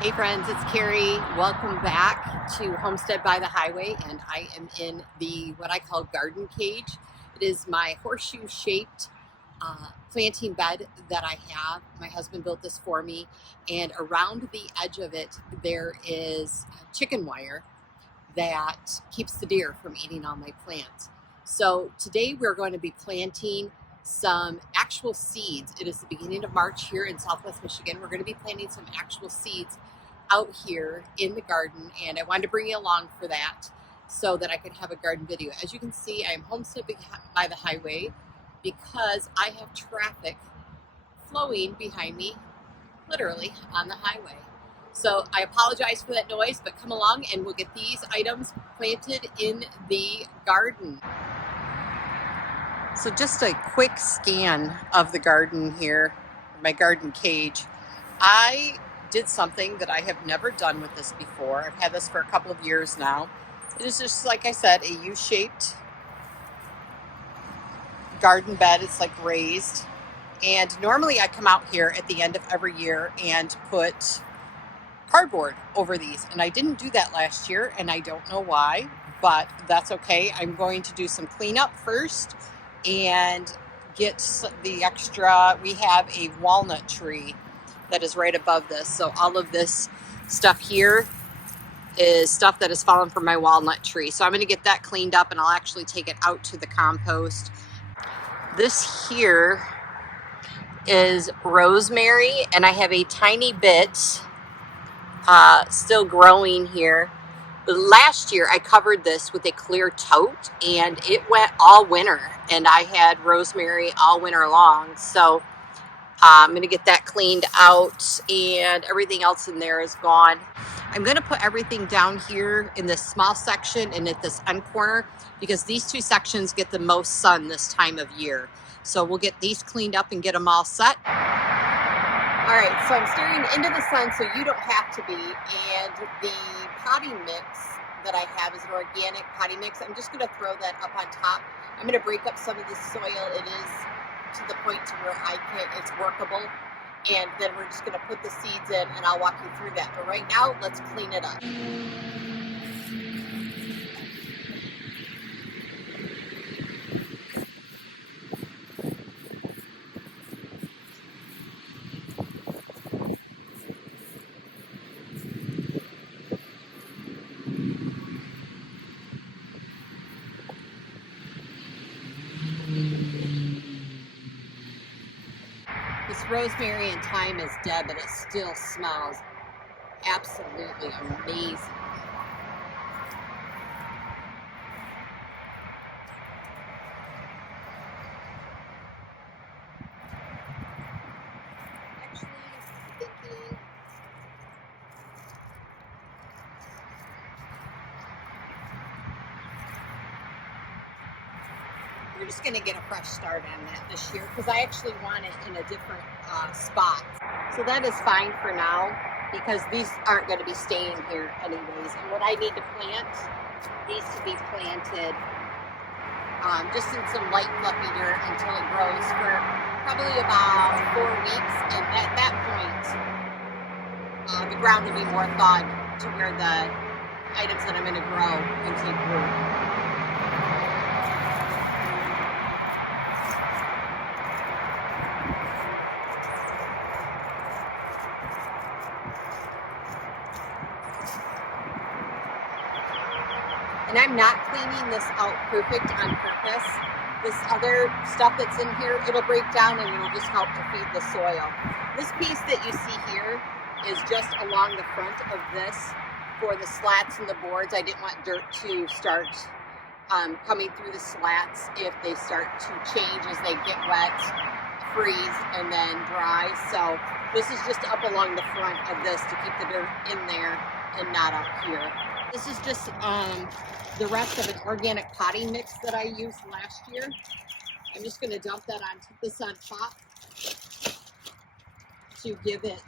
Hey friends, it's Carrie. Welcome back to Homestead by the Highway, and I am in the what I call garden cage. It is my horseshoe-shaped planting bed that I have. My husband built this for me, and around the edge of it there is chicken wire that keeps the deer from eating all my plants. So today we're going to be planting some actual seeds. It is the beginning of March here in Southwest Michigan. We're going to be planting some actual seeds out here in the garden, and I wanted to bring you along for that so that I could have a garden video. As you can see, I am homestead by the highway because I have traffic flowing behind me, literally on the highway. So I apologize for that noise, but come along and we'll get these items planted in the garden. So just a quick scan of the garden here, my garden cage. I did something that I have never done with this before. I've had this for a couple of years now. It is just, like I said, a U-shaped garden bed. It's like raised. And normally I come out here at the end of every year and put cardboard over these, and I didn't do that last year, and I don't know why, but that's okay. I'm going to do some cleanup first and get the extra. We have a walnut tree that is right above this, so all of this stuff here is stuff that has fallen from my walnut tree. So I'm going to get that cleaned up, and I'll actually take it out to the compost. This here is rosemary, and I have a tiny bit still growing here. But last year I covered this with a clear tote, and it went all winter, and I had rosemary all winter long. So I'm going to get that cleaned out, and everything else in there is gone. I'm going to put everything down here in this small section and at this end corner because these two sections get the most sun this time of year. So we'll get these cleaned up and get them all set. All right, so I'm staring into the sun so you don't have to be, and the potting mix that I have is an organic potting mix. I'm just going to throw that up on top. I'm going to break up some of the soil. It is to the point to where it's workable, and then we're just going to put the seeds in, and I'll walk you through that. But right now, let's clean it up. This rosemary and thyme is dead, but it still smells absolutely amazing. Actually thinking we're just going to get a fresh start on that this year because I actually want it in a different spot. So that is fine for now because these aren't going to be staying here anyways. And what I need to plant needs to be planted just in some light fluffy dirt until it grows for probably about 4 weeks. And at that point, the ground will be more thawed to where the items that I'm going to grow can take root. And I'm not cleaning this out perfect on purpose. This other stuff that's in here, it'll break down and it'll just help to feed the soil. This piece that you see here is just along the front of this for the slats and the boards. I didn't want dirt to start coming through the slats if they start to change as they get wet, freeze, and then dry. So this is just up along the front of this to keep the dirt in there and not up here. This is just the rest of an organic potting mix that I used last year. I'm just going to dump that on this on top to give it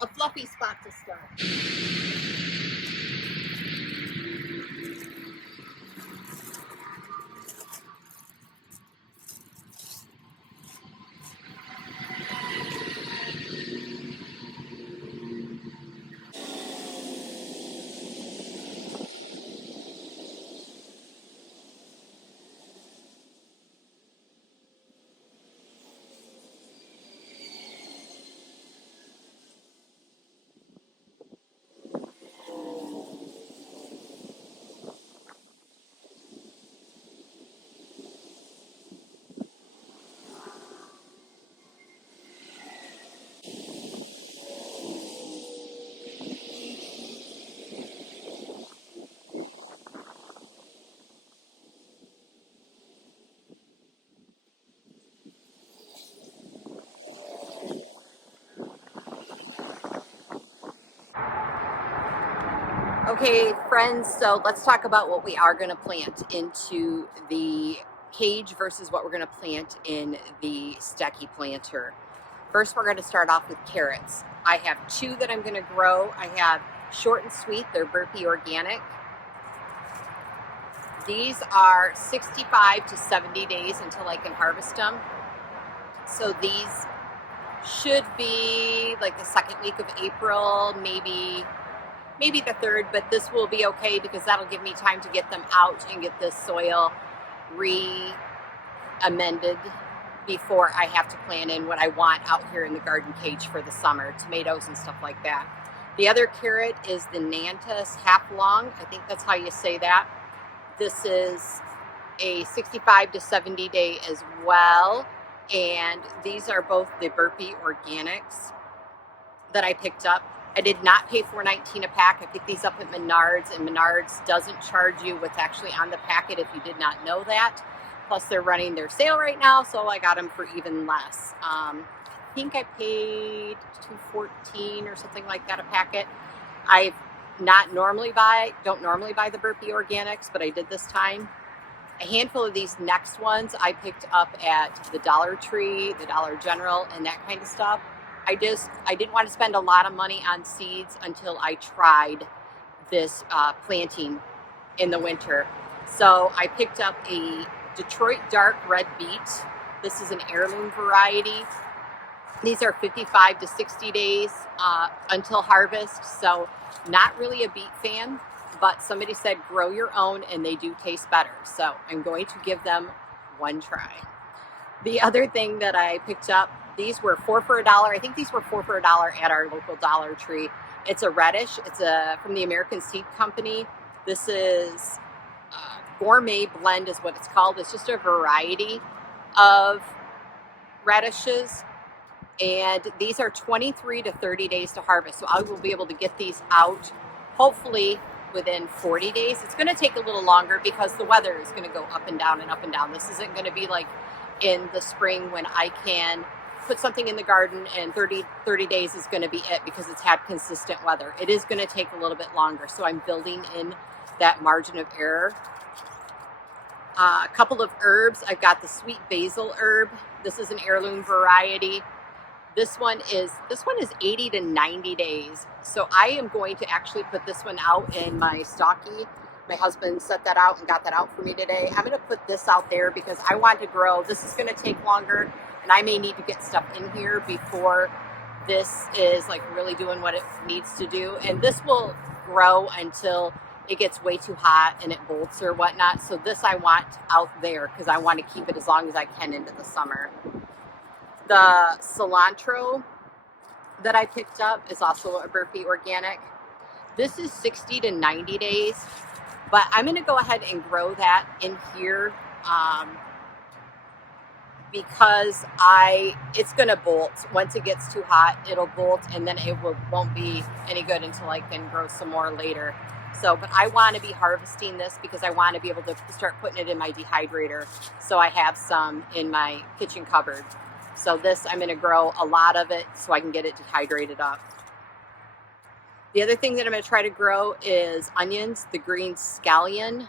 a fluffy spot to start. Okay, friends, so let's talk about what we are going to plant into the cage versus what we're going to plant in the Stecky planter. First, we're going to start off with carrots. I have two that I'm going to grow. I have short and sweet, they're Burpee Organic. These are 65 to 70 days until I can harvest them. So these should be like the second week of April, maybe the third, but this will be okay because that'll give me time to get them out and get this soil re-amended before I have to plant in what I want out here in the garden cage for the summer, tomatoes and stuff like that. The other carrot is the Nantus half long. I think that's how you say that. This is a 65 to 70 day as well. And these are both the Burpee Organics that I picked up. I did not pay $4.19 a pack. I picked these up at Menards, and Menards doesn't charge you what's actually on the packet if you did not know that. Plus, they're running their sale right now, so I got them for even less. I think I paid $2.14 or something like that a packet. I don't normally buy the Burpee Organics, but I did this time. A handful of these next ones I picked up at the Dollar Tree, the Dollar General, and that kind of stuff. I didn't want to spend a lot of money on seeds until I tried this planting in the winter. So I picked up a Detroit Dark Red Beet. This is an heirloom variety. These are 55 to 60 days until harvest. So not really a beet fan, but somebody said grow your own and they do taste better. So I'm going to give them one try. The other thing that I picked up, these were 4 for $1. I think these were 4 for $1 at our local Dollar Tree. It's a reddish. It's from the American Seed Company. This is gourmet blend is what it's called. It's just a variety of radishes. And these are 23 to 30 days to harvest. So I will be able to get these out hopefully within 40 days. It's going to take a little longer because the weather is going to go up and down and up and down. This isn't going to be like in the spring when I can put something in the garden and 30 days is going to be it because it's had consistent weather. It is going to take a little bit longer. So I'm building in that margin of error. A couple of herbs. I've got the sweet basil herb. This is an heirloom variety. This one is 80 to 90 days. So I am going to actually put this one out in my stocky. My husband set that out and got that out for me today. I'm going to put this out there because I want to grow. This is going to take longer and I may need to get stuff in here before this is like really doing what it needs to do. And this will grow until it gets way too hot and it bolts or whatnot. So this I want out there because I want to keep it as long as I can into the summer. The cilantro that I picked up is also a Burpee Organic. This is 60 to 90 days, but I'm going to go ahead and grow that in here because it's going to bolt. Once it gets too hot, it'll bolt and then it won't be any good until I can grow some more later. So, but I want to be harvesting this because I want to be able to start putting it in my dehydrator so I have some in my kitchen cupboard. So this, I'm going to grow a lot of it so I can get it dehydrated up. The other thing that I'm going to try to grow is onions, the green scallion.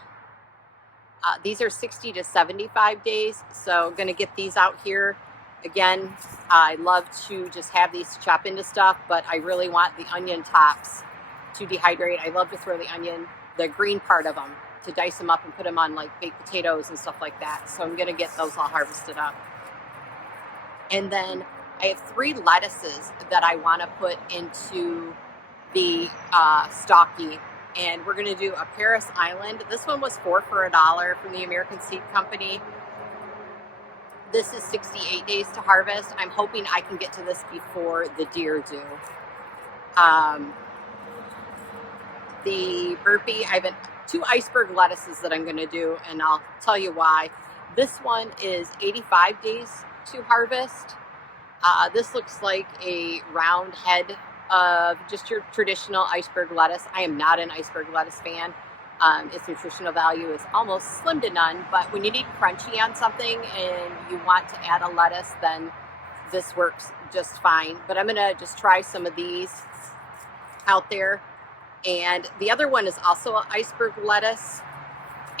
These are 60 to 75 days, so I'm going to get these out here. Again, I love to just have these to chop into stuff, but I really want the onion tops to dehydrate. I love to throw the onion, the green part of them, to dice them up and put them on like baked potatoes and stuff like that. So I'm going to get those all harvested up. And then I have 3 lettuces that I want to put into the stocky. And we're going to do a Paris Island. This one was 4 for $1 from the American Seed Company. This is 68 days to harvest. I'm hoping I can get to this before the deer do. The Burpee, I have 2 iceberg lettuces that I'm going to do, and I'll tell you why. This one is 85 days to harvest. This looks like a round head of just your traditional iceberg lettuce. I am not an iceberg lettuce fan. Its nutritional value is almost slim to none, but when you need crunchy on something and you want to add a lettuce, then this works just fine. But I'm going to just try some of these out there And the other one is also an iceberg lettuce.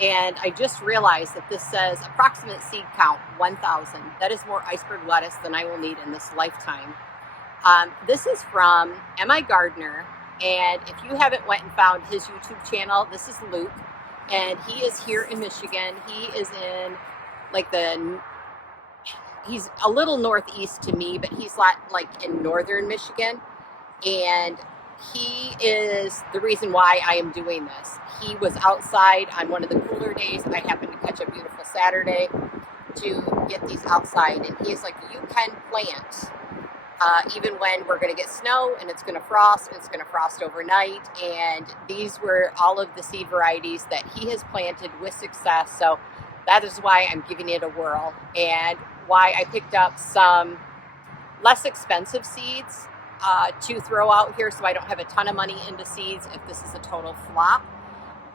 And I just realized that this says approximate seed count 1,000. That is more iceberg lettuce than I will need in this lifetime. This is from M.I. Gardener, and if you haven't went and found his YouTube channel, this is Luke, and he is here in Michigan. He is in like he's a little northeast to me, but he's like in northern Michigan, and he is the reason why I am doing this. He was outside on one of the cooler days. I happened to catch a beautiful Saturday to get these outside, and he's like, you can plant even when we're going to get snow and it's going to frost, and it's going to frost overnight. And these were all of the seed varieties that he has planted with success. So that is why I'm giving it a whirl, and why I picked up some less expensive seeds to throw out here, so I don't have a ton of money into seeds if this is a total flop.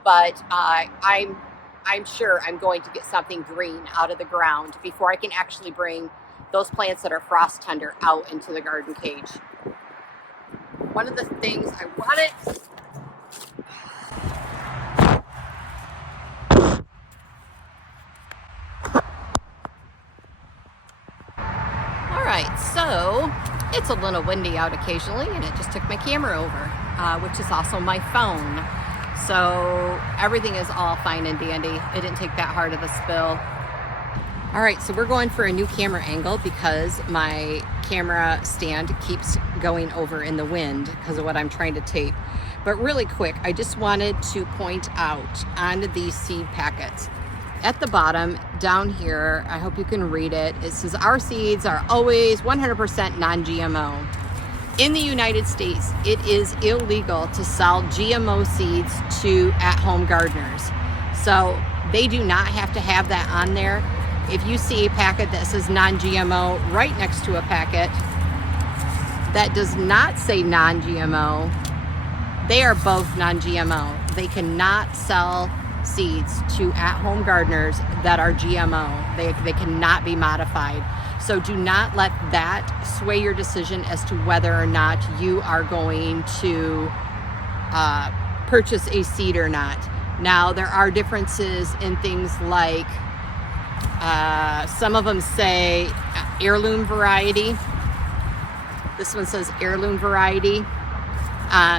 But I'm sure I'm going to get something green out of the ground before I can actually bring those plants that are frost tender out into the garden cage. One of the things I wanted... Alright, so it's a little windy out occasionally, and it just took my camera over, which is also my phone. So everything is all fine and dandy. It didn't take that hard of a spill. All right, so we're going for a new camera angle because my camera stand keeps going over in the wind because of what I'm trying to tape. But really quick, I just wanted to point out on these seed packets, at the bottom down here, I hope you can read it, it says our seeds are always 100% non-GMO. In the United States, it is illegal to sell GMO seeds to at-home gardeners. So they do not have to have that on there. If you see a packet that says non-GMO right next to a packet that does not say non-GMO, they are both non-GMO. They cannot sell seeds to at-home gardeners that are GMO. They cannot be modified. So do not let that sway your decision as to whether or not you are going to purchase a seed or not. Now, there are differences in things like some of them say heirloom variety. This one says heirloom variety.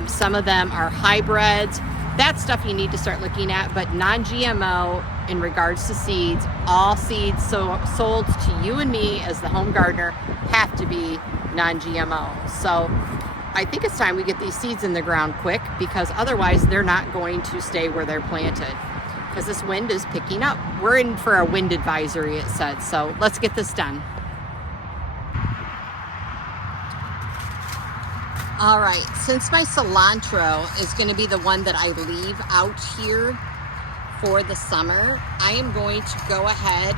Some of them are hybrids. That's stuff you need to start looking at, but non-GMO in regards to seeds, all seeds sold to you and me as the home gardener have to be non-GMO. So I think it's time we get these seeds in the ground quick, because otherwise they're not going to stay where they're planted, because this wind is picking up. We're in for a wind advisory, it said, so let's get this done. All right, since my cilantro is going to be the one that I leave out here for the summer, I am going to go ahead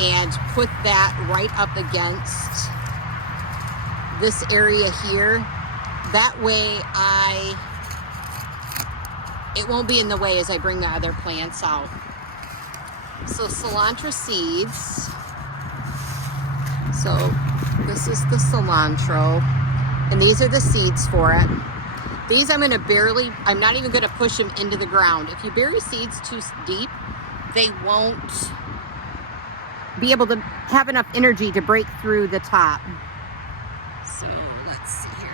and put that right up against this area here. That way it won't be in the way as I bring the other plants out. So cilantro seeds. So this is the cilantro. And these are the seeds for it. These I'm not even gonna push them into the ground. If you bury seeds too deep, they won't be able to have enough energy to break through the top. So let's see here.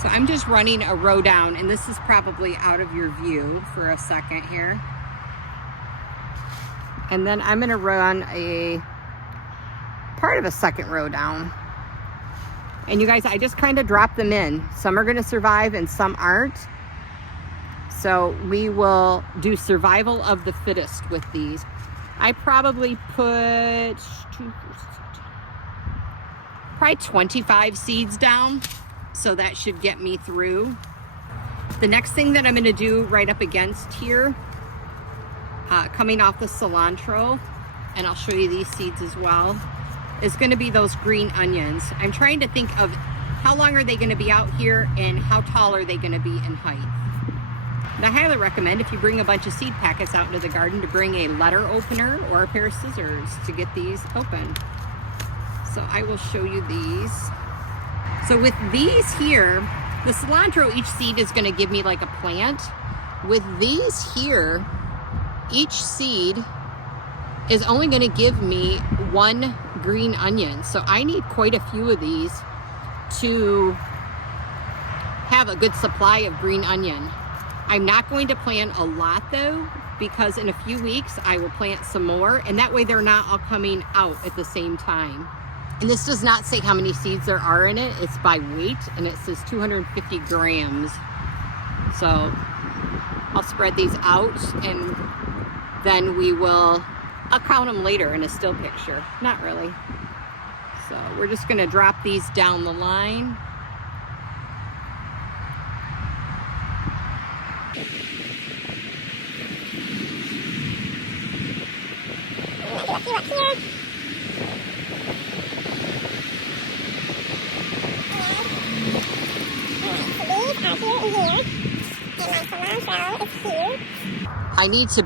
So I'm just running a row down, and this is probably out of your view for a second here. And then I'm gonna run a part of a second row down. And you guys, I just kind of drop them in. Some are gonna survive and some aren't. So we will do survival of the fittest with these. I probably put probably 25 seeds down. So that should get me through. The next thing that I'm gonna do right up against here, coming off the cilantro, and I'll show you these seeds as well, is going to be those green onions. I'm trying to think of how long are they going to be out here and how tall are they going to be in height. And I highly recommend, if you bring a bunch of seed packets out into the garden, to bring a letter opener or a pair of scissors to get these open. So I will show you these. So with these here, the cilantro, each seed is gonna give me like a plant. With these here, each seed is only gonna give me one green onion. So I need quite a few of these to have a good supply of green onion. I'm not going to plant a lot though, because in a few weeks I will plant some more, and that way they're not all coming out at the same time. And this does not say how many seeds there are in it. It's by weight, and it says 250 grams. So I'll spread these out, and then I'll count them later in a still picture. Not really. So we're just gonna drop these down the line. I need to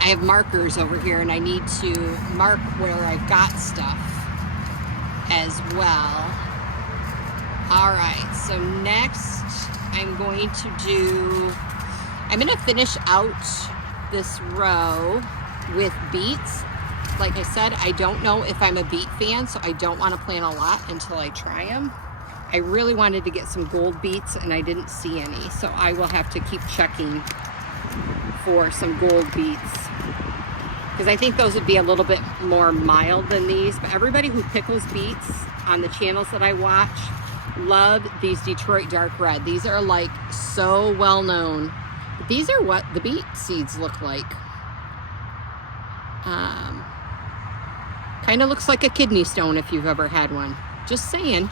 I have markers over here, and I need to mark where I've got stuff as well. All right, so next I'm going to finish out this row with beets. Like I said, I don't know if I'm a beet fan, so I don't want to plant a lot until I try them. I really wanted to get some gold beets, and I didn't see any, so I will have to keep checking for some gold beets, because I think those would be a little bit more mild than these. But everybody who pickles beets on the channels that I watch love these Detroit dark red. These are like so well known. But these are what the beet seeds look like. Kind of looks like a kidney stone if you've ever had one. Just saying.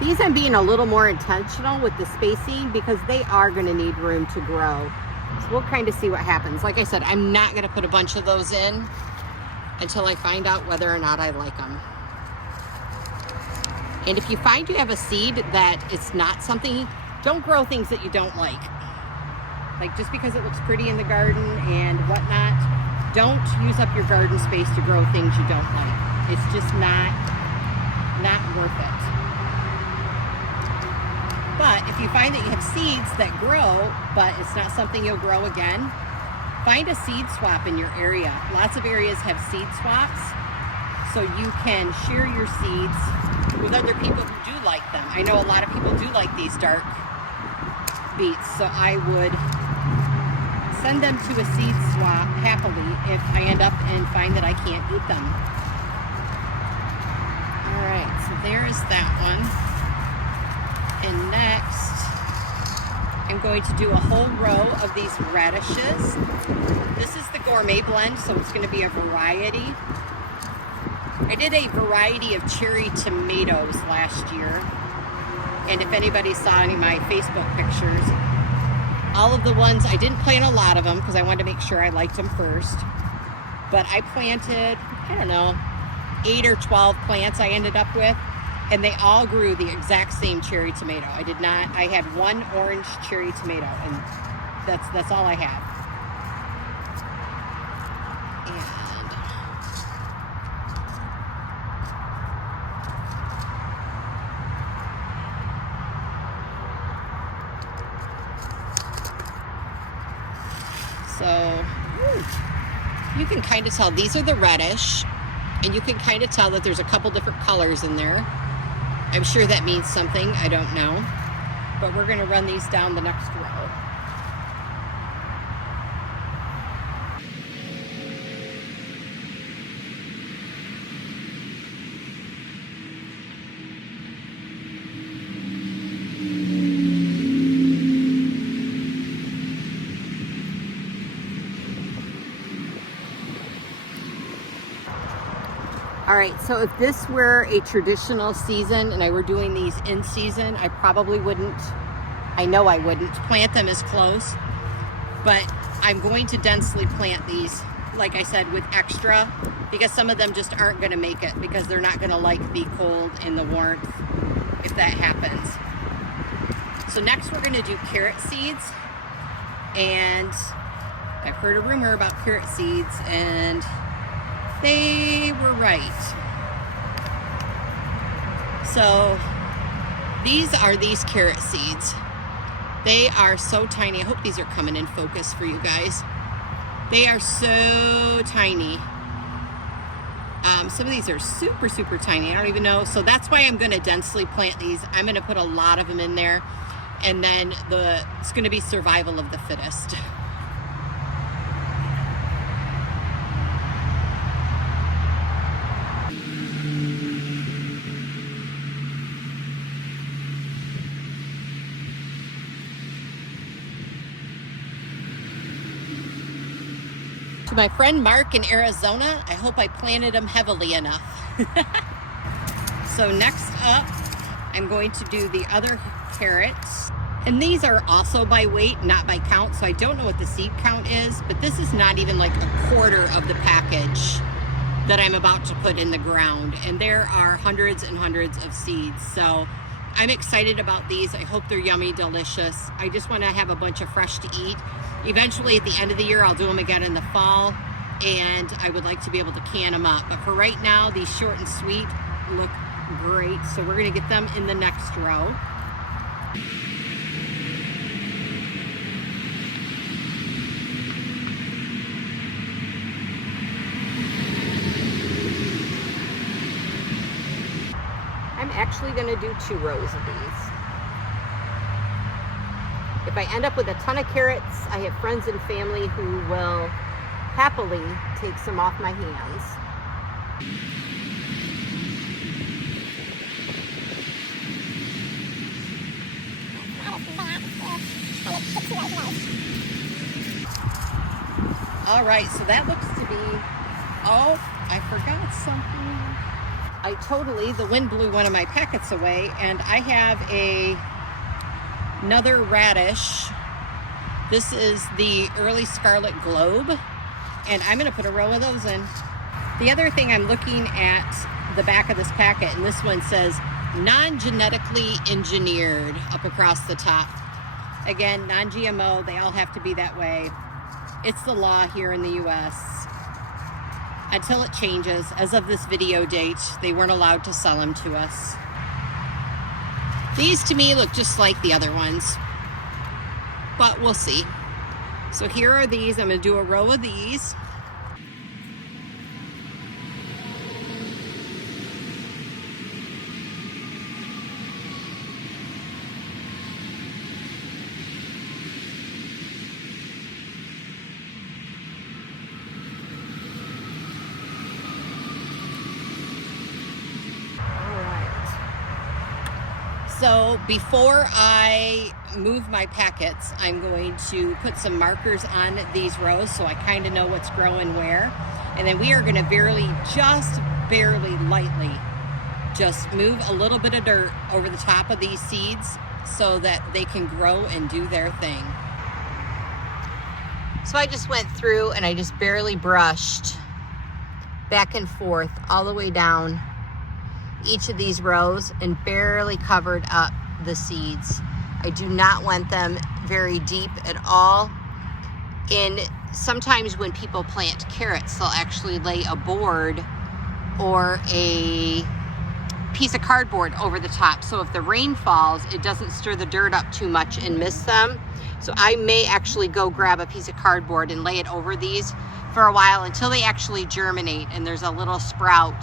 These I'm being a little more intentional with the spacing, because they are going to need room to grow. So we'll kind of see what happens. Like I said, I'm not going to put a bunch of those in until I find out whether or not I like them. And if you find you have a seed that it's not something, don't grow things that you don't like. Like just because it looks pretty in the garden and whatnot, don't use up your garden space to grow things you don't like. It's just not worth it. But if you find that you have seeds that grow, but it's not something you'll grow again, find a seed swap in your area. Lots of areas have seed swaps, so you can share your seeds with other people who do like them. I know a lot of people do like these dark beets, so I would send them to a seed swap happily if I end up and find that I can't eat them. All right, so there is that one. And next, I'm going to do a whole row of these radishes. This is the gourmet blend, so it's going to be a variety. I did a variety of cherry tomatoes last year. And if anybody saw any of my Facebook pictures, all of the ones, I didn't plant a lot of them because I wanted to make sure I liked them first. But I planted, I don't know, 8 or 12 plants I ended up with. And they all grew the exact same cherry tomato. I had one orange cherry tomato, and that's all I had. So you can kind of tell these are the reddish, and you can kind of tell that there's a couple different colors in there. I'm sure that means something, I don't know. But we're gonna run these down the next row. All right, so if this were a traditional season and I were doing these in season, I probably wouldn't, I know I wouldn't plant them as close, but I'm going to densely plant these, like I said, with extra, because some of them just aren't going to make it because they're not going to like the cold and the warmth if that happens. So next we're going to do carrot seeds, and I've heard a rumor about carrot seeds and they were right. So these carrot seeds. They are so tiny. I hope these are coming in focus for you guys. They are so tiny. Some of these are super, super tiny. I don't even know. So that's why I'm going to densely plant these. I'm going to put a lot of them in there. And then it's going to be survival of the fittest. To my friend Mark in Arizona, I hope I planted them heavily enough. So next up, I'm going to do the other carrots. And these are also by weight, not by count. So I don't know what the seed count is, but this is not even like a quarter of the package that I'm about to put in the ground. And there are hundreds and hundreds of seeds. So I'm excited about these. I hope they're yummy, delicious. I just want to have a bunch of fresh to eat. Eventually at the end of the year, I'll do them again in the fall, and I would like to be able to can them up. But for right now, these short and sweet look great. So we're going to get them in the next row. I'm actually going to do 2 rows of these. If I end up with a ton of carrots, I have friends and family who will happily take some off my hands. All right, so that looks to be, oh, I forgot something. The wind blew one of my packets away, and I have another radish. This is the early scarlet globe, and I'm going to put a row of those in. The other thing, I'm looking at the back of this packet, and this one says non-genetically engineered up across the top. Again, non-GMO, they all have to be that way. It's the law here in the US. Until it changes, as of this video date, they weren't allowed to sell them to us. These to me look just like the other ones, but we'll see. So here are these. I'm going to do a row of these. So before I move my packets, I'm going to put some markers on these rows so I kind of know what's growing where. And then we are going to just barely lightly just move a little bit of dirt over the top of these seeds so that they can grow and do their thing. So I just went through and I just barely brushed back and forth all the way down each of these rows and barely covered up the seeds. I do not want them very deep at all. And sometimes when people plant carrots, they'll actually lay a board or a piece of cardboard over the top. So if the rain falls, it doesn't stir the dirt up too much and miss them. So I may actually go grab a piece of cardboard and lay it over these for a while until they actually germinate and there's a little sprout.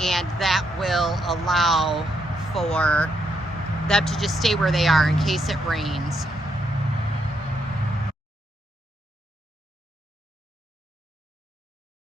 And that will allow for them to just stay where they are in case it rains.